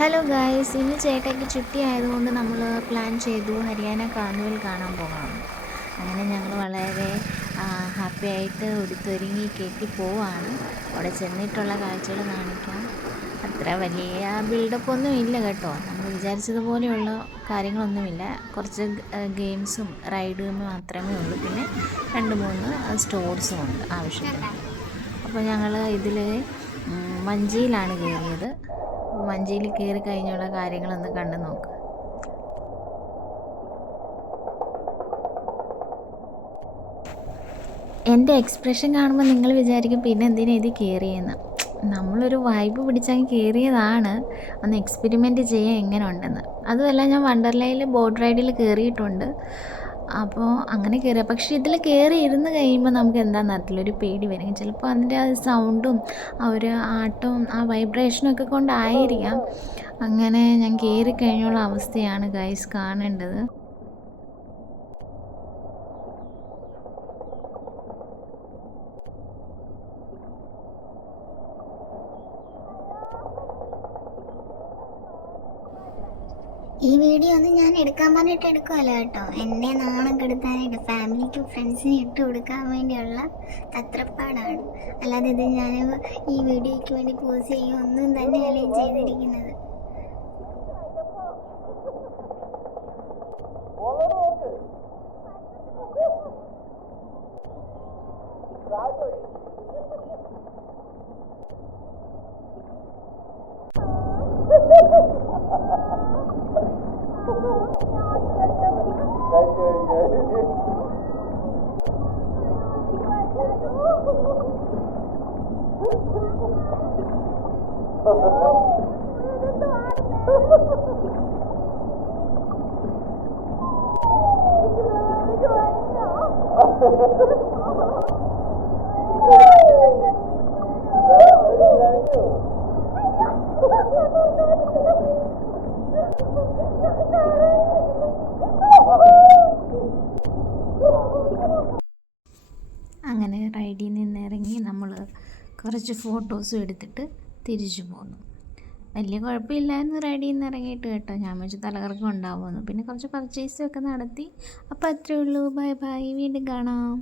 Hello guys, ഇന്ന് ചേട്ടയ്ക്ക് ചുറ്റി ആയതുകൊണ്ട് നമ്മൾ പ്ലാൻ ചെയ്തു ഹരിയാന കാർണിവൽ കാണാൻ പോകണം. അങ്ങനെ ഞങ്ങൾ വളരെ ഹാപ്പി ആയിട്ട് ഉടുത്തൊരുങ്ങി കെട്ടി പോവാണ്. അവിടെ ചെന്നിട്ടുള്ള കാഴ്ചകൾ കാണിക്കാം. അത്ര വലിയ ബിൽഡപ്പ് ഒന്നും ഇല്ല കേട്ടോ. നമ്മൾ വിചാരിച്ചതുപോലെയുള്ള കാര്യങ്ങളൊന്നുമില്ല. കുറച്ച് ഗെയിംസും റൈഡും മാത്രമേ ഉള്ളൂ. പിന്നെ 2-3 സ്റ്റോർസും ഉണ്ട് ആവശ്യത്തിന്. അപ്പോൾ ഞങ്ങൾ ഇതിൽ വഞ്ചിയിലാണ് കയറിയത്. വഞ്ചിയിൽ കയറി കഴിഞ്ഞുള്ള കാര്യങ്ങളൊന്ന് കണ്ടു നോക്ക്. എൻ്റെ എക്സ്പ്രഷൻ കാണുമ്പോൾ നിങ്ങൾ വിചാരിക്കും പിന്നെ എന്തിനാ ഇത് കയറിയെന്ന്. നമ്മളൊരു വൈബ് പിടിച്ചങ്ങ് കയറിയതാണ്, ഒന്ന് എക്സ്പെരിമെൻറ്റ് ചെയ്യാൻ എങ്ങനെ ഉണ്ടെന്ന്. അതുമല്ല, ഞാൻ വണ്ടർലയിൽ ബോട്ട് റൈഡിൽ കയറിയിട്ടുണ്ട്. അപ്പോൾ അങ്ങനെ കയറിയ, പക്ഷേ ഇതിൽ കയറി ഇരുന്ന് കഴിയുമ്പോൾ നമുക്ക് എന്താണെന്ന് അറിയത്തില്ല, ഒരു പേടി വരും. ചിലപ്പോൾ അതിൻ്റെ ആ സൗണ്ടും ആ ഒരു ആട്ടവും ആ വൈബ്രേഷനും ഒക്കെ കൊണ്ടായിരിക്കാം. അങ്ങനെ ഞാൻ കയറി കഴിഞ്ഞുള്ള അവസ്ഥയാണ് ഗൈസ് കാണേണ്ടത്. ഈ വീഡിയോ ഒന്നും ഞാൻ എടുക്കാൻ പറഞ്ഞിട്ട് എടുക്കുമല്ലോ കേട്ടോ. എന്നെ നാണം കെടുത്താനായിട്ട് ഫാമിലിക്കും ഫ്രണ്ട്സിനും ഇട്ട് കൊടുക്കാൻ വേണ്ടിയുള്ള തത്രപ്പാടാണ്. അല്ലാതെ ഇത് ഞാൻ ഈ വീഡിയോയ്ക്ക് വേണ്ടി പോസ്റ്റ് ചെയ്യുക ഒന്നും തന്നെയല്ല ചെയ്തിരിക്കുന്നത്. അങ്ങനെ റൈഡിൽ നിന്ന് ഇറങ്ങി നമ്മൾ കുറച്ച് ഫോട്ടോസും എടുത്തിട്ട് തിരിച്ചു പോന്നു. വലിയ കുഴപ്പമില്ലായിരുന്നു റൈഡിൽ നിന്ന് ഇറങ്ങിയിട്ട് കേട്ടോ. ഞാൻ വെച്ച് തലകറക്കം ഉണ്ടാവുമെന്ന്. പിന്നെ കുറച്ച് പർച്ചേസൊക്കെ നടത്തി. അപ്പോൾ അത്രയേ ഉള്ളൂ. ബൈ ബൈ, വീണ്ടും കാണാം.